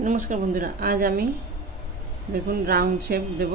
नमस्कार बंधुरा आज आमी देखुन राउंड शेप देव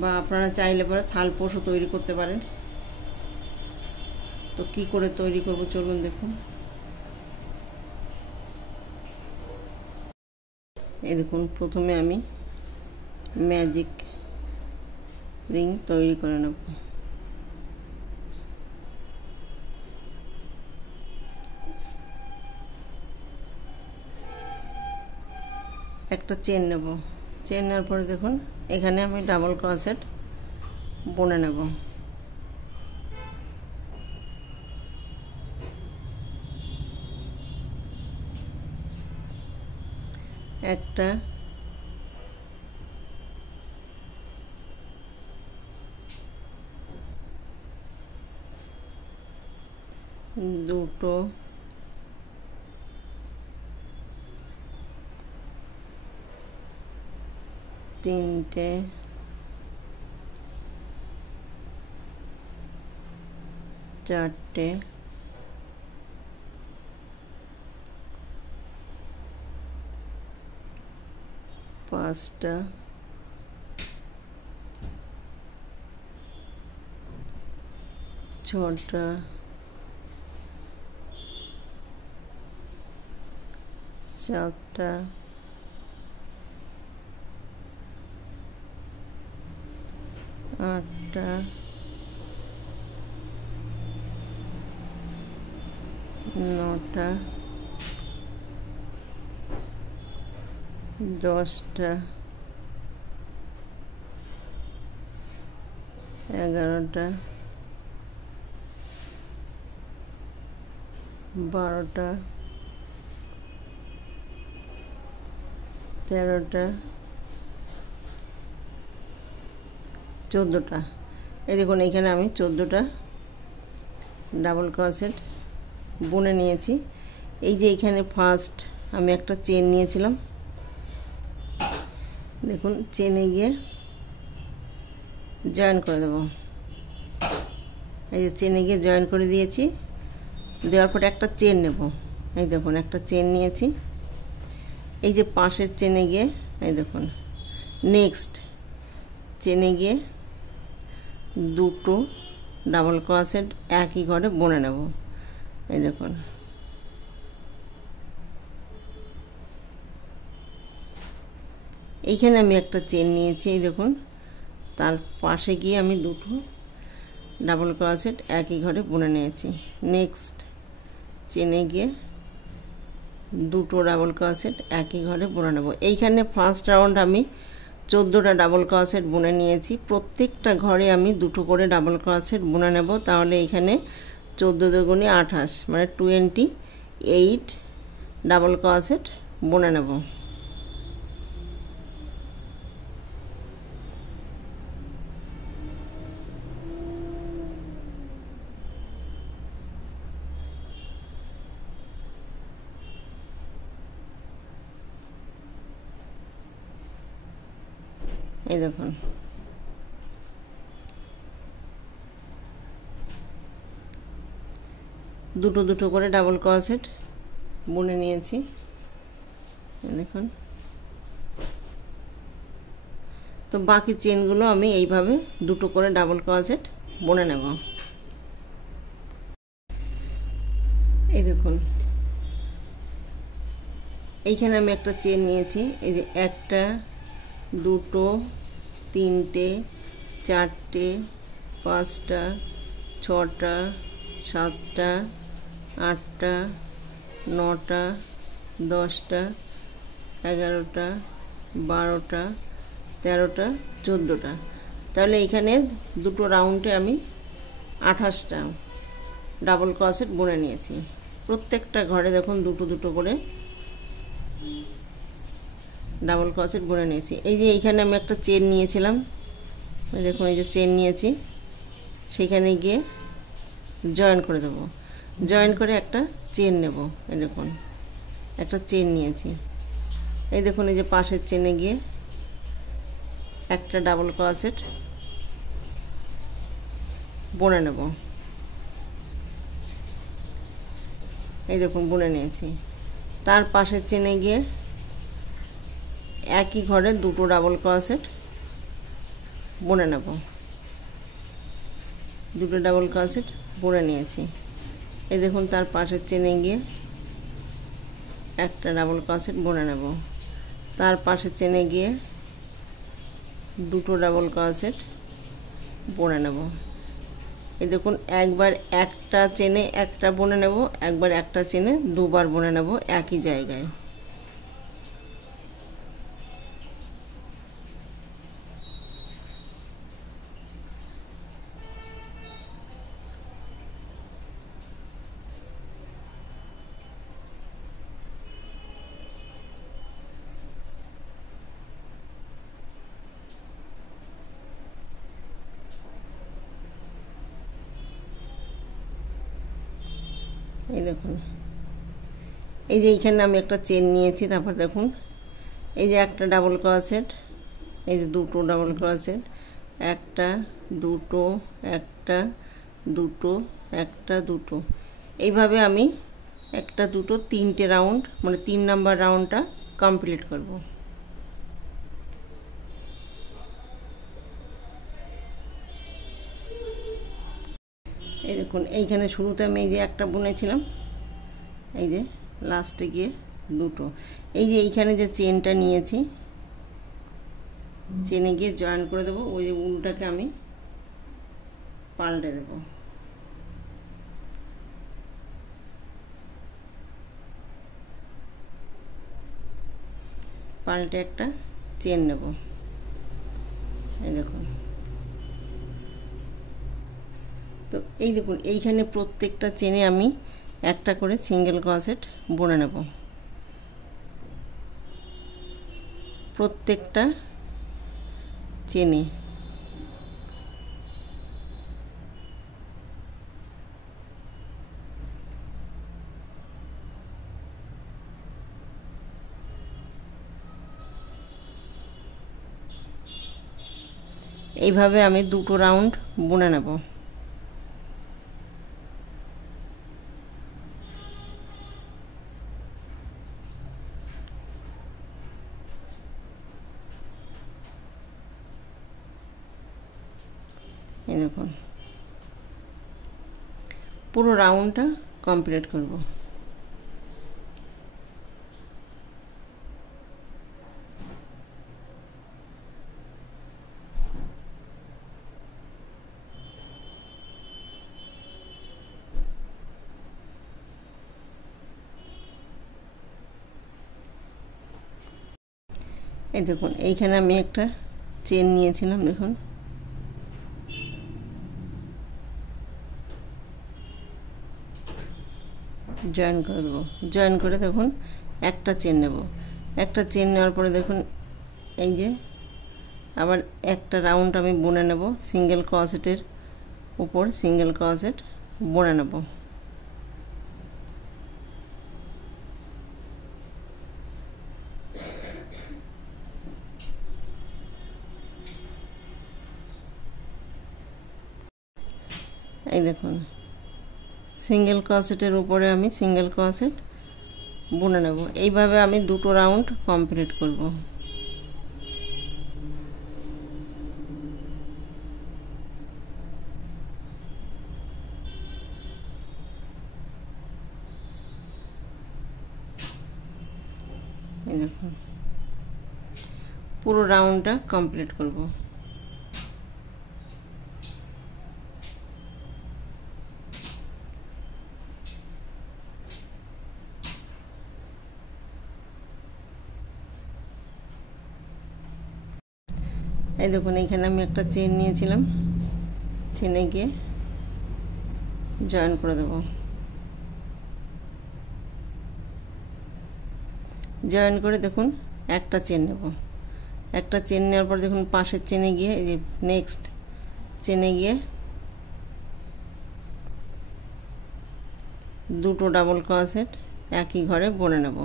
बा आपनारा चाइले परे थालपोषो तैरी करते पारेन। तो कि करे तैरी करब चलुन देखुन। এই দেখুন প্রথমে আমি ম্যাজিক রিং তৈরি করে নেব। একটা চেন নেব, চেন নেওয়ার পরে দেখুন এখানে আমি ডাবল ক্রোশেট বুনে নেব। একটা দুটো তিনটে চারটে পাঁচটা ছটা সাতটা আটটা নটা দশটা এগারোটা বারোটা তেরোটা চোদ্দোটা। এই দেখুন এইখানে আমি 14টা ডাবল ক্রোশেট বুনে নিয়েছি। এই যে এইখানে ফার্স্ট আমি একটা চেন নিয়েছিলাম, দেখুন চেনে গিয়ে জয়েন করে দেব। এই যে চেনে গিয়ে জয়েন করে দিয়েছি, দেওয়ার পরে একটা চেন নেব। এই দেখুন একটা চেন নিয়েছি। এই যে পাশের চেনে গিয়ে এই দেখুন নেক্সট চেনে গিয়ে দুটো ডাবল ক্রোশেট একই ঘরে বুনে নেব। এই দেখুন এইখানে আমি একটা চেন নিয়েছি। এই দেখুন তার পাশে গিয়ে আমি দুটো ডাবল ক্রোশেট একই ঘরে বুনে নিয়েছি। নেক্সট চেনে গিয়ে দুটো ডাবল ক্রোশেট একই ঘরে বুনে নেব। এইখানে ফার্স্ট রাউন্ড আমি 14টা ডাবল ক্রোশেট বুনে নিয়েছি। প্রত্যেকটা ঘরে আমি দুটো করে ডাবল ক্রোশেট বুনে নেব। তাহলে এখানে 14 দুগুণে 28 মানে 28 ডাবল ক্রোশেট বুনে নেব। এই দেখুন দুটো দুটো করে ডাবল ক্রোশেট বুনে নিয়েছি। দেখুন তো বাকি চেনগুলো আমি এইভাবে দুটো করে ডাবল ক্রোশেট বুনে নেব। এই দেখুন এইখানে আমি একটা চেন নিয়েছি। এই যে একটা দুটো তিনটে চারটে পাঁচটা ছটা সাতটা আটটা নটা দশটা এগারোটা বারোটা তেরোটা চোদ্দোটা। তাহলে এইখানে দুটো রাউন্ডে আমি 28টা ডাবল ক্রোশেট বুনে নিয়েছি। প্রত্যেকটা ঘরে দেখুন দুটো দুটো করে ডাবল ক্রোশেট বুনে নিয়েছি। এই যে এইখানে আমি একটা চেন নিয়েছিলাম, দেখুন এই যে চেন নিয়েছি, সেখানে গিয়ে জয়েন করে দেব। জয়েন করে একটা চেন নেব। এই দেখুন একটা চেন নিয়েছি। এই দেখুন এই যে পাশের চেনে গিয়ে একটা ডাবল ক্রোশেট বুনে নেব। এই দেখুন বুনে নিয়েছি। তার পাশের চেনে গিয়ে একই ঘরে দুটো ডাবল ক্রোশেট বুনে নেব। দুটো ডাবল ক্রোশেট বুনে নিয়েছি। এই দেখুন তার পাশের চেনে গিয়ে একটা ডাবল ক্রোশেট বুনে নেব। তার পাশের চেনে গিয়ে দুটো ডাবল ক্রোশেট বুনে নেব। এই দেখুন একবার একটা চেনে একটা বুনে নেব, একবার একটা চেনে দুবার বুনে নেব একই জায়গায়। এই দেখুন এই যে এইখানে আমি একটা চেন নিয়েছি, তারপর দেখুন এই যে একটা ডাবল ক্রোশেট, এই যে দুটো ডাবল ক্রোশেট, একটা দুটো একটা দুটো একটা দুটো, এইভাবে আমি একটা দুটো তিনটে রাউন্ড মানে 3 নাম্বার রাউন্ডটা কমপ্লিট করব। এই দেখুন এইখানে শুরুতে আমি এই যে একটা বুনেছিলাম, এই যে লাস্টে গিয়ে দুটো, এই যে এইখানে যে চেনটা নিয়েছি চেনে গিয়ে জয়েন করে দেবো। ওই যে উলটাকে আমি পাল্টে দেব। পাল্টে একটা চেন নেব। এই দেখুন, তো এই দেখুন এইখানে প্রত্যেকটা চেনে আমি একটা করে সিঙ্গেল ক্রোশেট বুনে নেব। প্রত্যেকটা চেনে এইভাবে আমি দুটো রাউন্ড বুনে নেব। এই দেখুন পুরো রাউন্ডটা কমপ্লিট করব। এই দেখুন এইখানে আমি একটা চেন নিয়েছিলাম, দেখুন জয়েন করে দেবো। জয়েন করে দেখুন একটা চেন নেব। একটা চেন নেওয়ার পরে দেখুন এই যে আবার একটা রাউন্ড আমি বুনে নেব, সিঙ্গেল ক্রোশেটের উপর সিঙ্গেল ক্রোশেট বুনে নেব। এই দেখুন সিঙ্গেল ক্রোশেটের উপরে আমি সিঙ্গেল ক্রোশেট বুনে নেব। এইভাবে আমি দুটো রাউন্ড কমপ্লিট করব। এই দেখুন পুরো রাউন্ডটা কমপ্লিট করব। এই দেখুন এইখানে আমি একটা চেন নিয়েছিলাম, চেনে গিয়ে জয়েন করে দেব। জয়েন করে দেখুন একটা চেন নেব। একটা চেন নেওয়ার পর দেখুন পাশের চেনে গিয়ে এই যে নেক্সট চেনে গিয়ে দুটো ডাবল ক্রোশেট একই ঘরে বুনে নেব।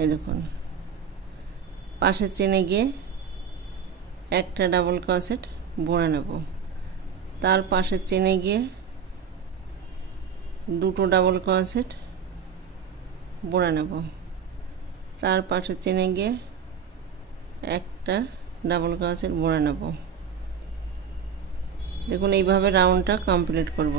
এই দেখুন পাশের চেনে গিয়ে একটা ডাবল ক্রোশেট বুনে নেব। তার পাশের চেনে গিয়ে দুটো ডাবল ক্রোশেট বুনে নেব। তার পাশে চেনে গিয়ে একটা ডাবল ক্রোশেট বুনে নেব। দেখুন এইভাবে রাউন্ডটা কমপ্লিট করব।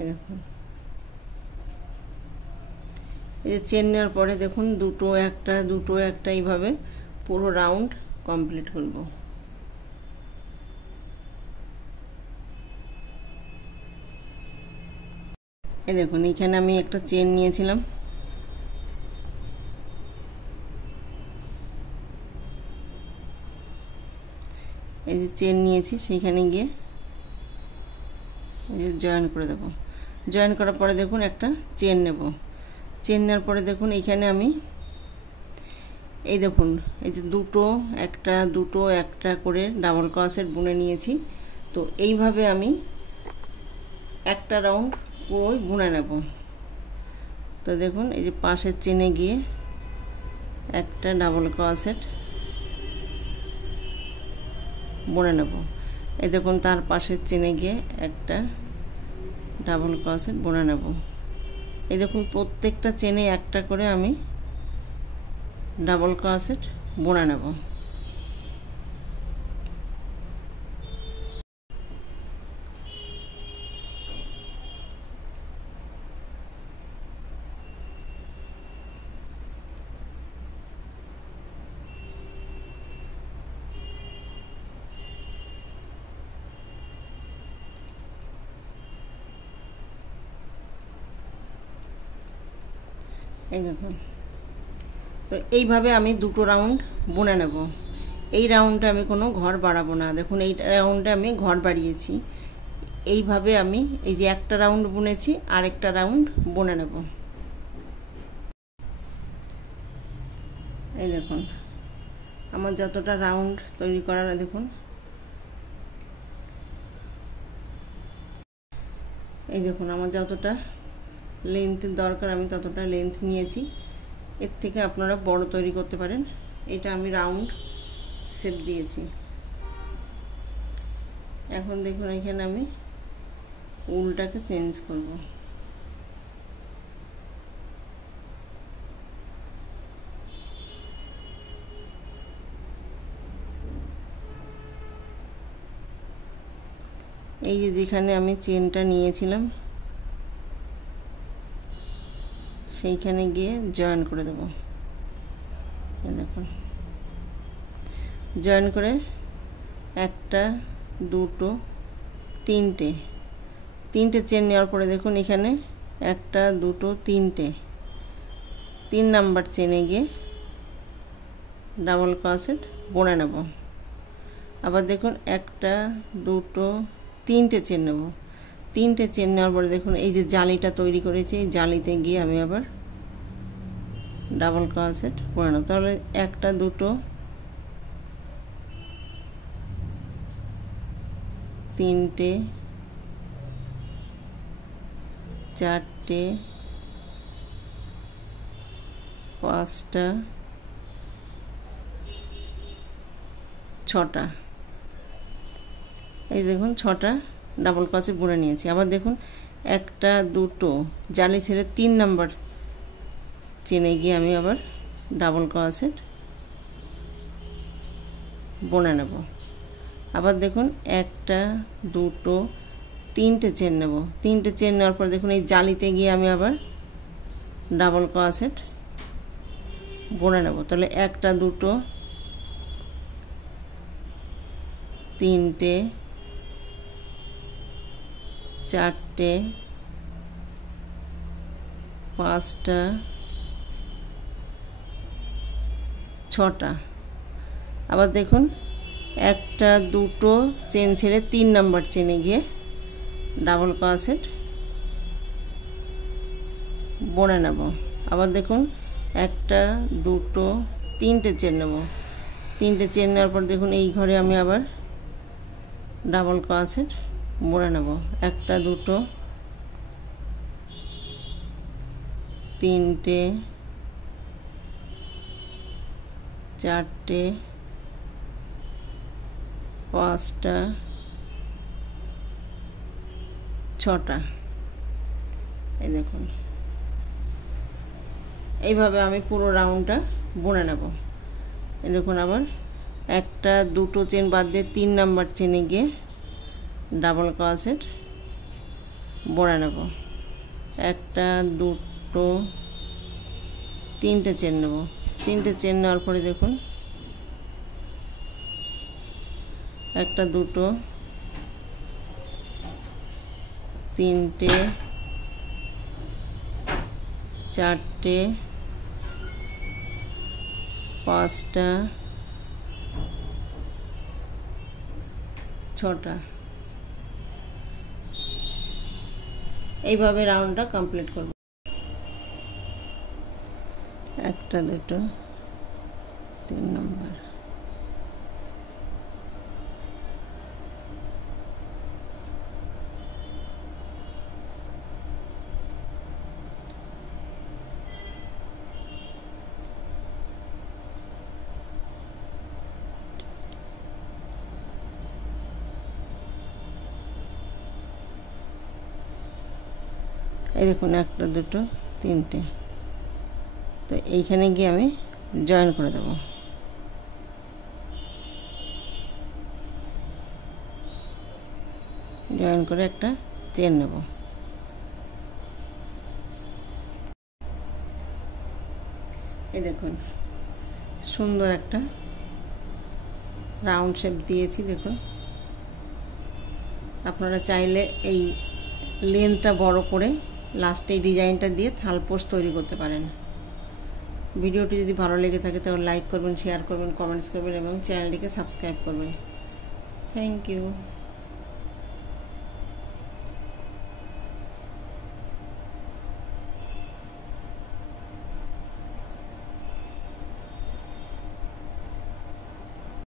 এই দেখুন, এই যে চেন নেওয়ার পরে দেখুন দুটো একটা এইভাবে পুরো রাউন্ড কমপ্লিট করব। এই দেখুন এখানে আমি একটা চেন নিয়েছিলাম, এই যে চেন নিয়েছি সেইখানে গিয়ে এই যে জয়েন করে দেব। জয়েন করার পরে দেখুন একটা চেন নেব। চেন নেওয়ার পরে দেখুন এইখানে আমি এই দেখুন এই যে দুটো একটা করে ডাবল ক্রোশেট বুনে নিয়েছি। তো এইভাবে আমি একটা রাউন্ড পুরোই বুনে নেব। তো দেখুন এই যে পাশের চেনে গিয়ে একটা ডাবল ক্রোশেট বুনে নেব। এই দেখুন তার পাশের চেনে গিয়ে একটা ডাবল ক্রোশেট বুনে নেব। এই দেখুন প্রত্যেকটা চেনে একটা করে আমি ডাবল ক্রোশেট বুনে নেব। এই দেখুন, তো এইভাবে আমি দুটো রাউন্ড বুনে নেব। এই রাউন্ডে আমি কোনো ঘর বাড়াবো না। দেখুন এই রাউন্ডে আমি ঘর বাড়িয়েছি। এইভাবে আমি এই যে একটা রাউন্ড বুনেছি আর একটা রাউন্ড বুনে নেব। এই দেখুন আমার যতটা রাউন্ড তৈরি করার, দেখুন এই দেখুন আমার যতটা লেন্থের দরকার আমি ততটা লেন্থ নিয়েছি। এর থেকে আপনারা বড় তৈরি করতে পারেন। এটা আমি রাউন্ড শেপ দিয়েছি। এখন দেখুন এখানে আমি উলটাকে চেঞ্জ করব। এই যে যেখানে আমি চেনটা নিয়েছিলাম সেইখানে গিয়ে জয়েন করে দেব। দেখুন জয়েন করে একটা দুটো তিনটে চেন নেওয়ার পরে দেখুন এখানে একটা দুটো তিন নাম্বার চেনে গিয়ে ডাবল ক্রোশেট বুনে নেব। আবার দেখুন একটা দুটো তিনটে চেন নেব। তিনটে চেন নেওয়ার পরে দেখুন এই যে জালিটা তৈরি করেছি, এই জালিতে গিয়ে আমি আবার ডাবল ক্রোশেট বুনে নেব। তাহলে একটা দুটো তিনটে চারটে পাঁচটা ছটা, এই দেখুন ছটা ডাবল ক্রোশেট বুনে নিয়েছি। আবার দেখুন একটা দুটো জালি ছেড়ে 3 নাম্বার চেনে গিয়ে আমি আবার ডাবল ক্রোশেট বুনে নেব। আবার দেখুন একটা দুটো তিনটে চেন নেব। তিনটে চেন নেওয়ার পর দেখুন এই জালিতে গিয়ে আমি আবার ডাবল ক্রোশেট বুনে নেব। তাহলে একটা দুটো তিনটে চারটে পাঁচটা ছটা। আবার দেখুন একটা দুটো চেন ছেড়ে 3 নাম্বার চেনে গিয়ে ডাবল ক্রোশেট বুনে নেব। আবার দেখুন একটা দুটো তিনটে চেন নেব। তিনটে চেন নেওয়ার পর দেখুন এই ঘরে আমি আবার ডাবল ক্রোশেট বুনে নেব। একটা, দুটো, তিনটে, চারটে, পাঁচটা, ছটা। এই দেখুন এইভাবে আমি পুরো রাউন্ডটা বুনে নেব। এই দেখুন আবার একটা, দুটো চেন বাদ দিয়ে 3 নাম্বার চেনে গিয়ে ডাবল ক্রোশেট বুনে নেব। একটা, দুটো, তিনটে চেন নেব। তিনটে চেন নেওয়ার পরে দেখুন একটা, দুটো, তিনটে, চারটে, পাঁচটা, ছটা। এইভাবে রাউন্ডটা কমপ্লিট করব। একটা, দুটো, 3 নম্বর, এই দেখুন একটা, দুটো, তিনটে। তো এইখানে গিয়ে আমি জয়েন করে দেব। জয়েন করে একটা চেন নেব। এই দেখুন সুন্দর একটা রাউন্ড শেপ দিয়েছি। দেখুন আপনারা চাইলে এই লেন্থটা বড় করে লাস্টে এই ডিজাইনটা দিয়ে থালপোষ তৈরি করতে পারেন। ভিডিওটি যদি ভালো লেগে থাকে তাহলে লাইক করবেন, শেয়ার করবেন, কমেন্টস করবেন এবং চ্যানেলটিকে সাবস্ক্রাইব করবেন। Thank you.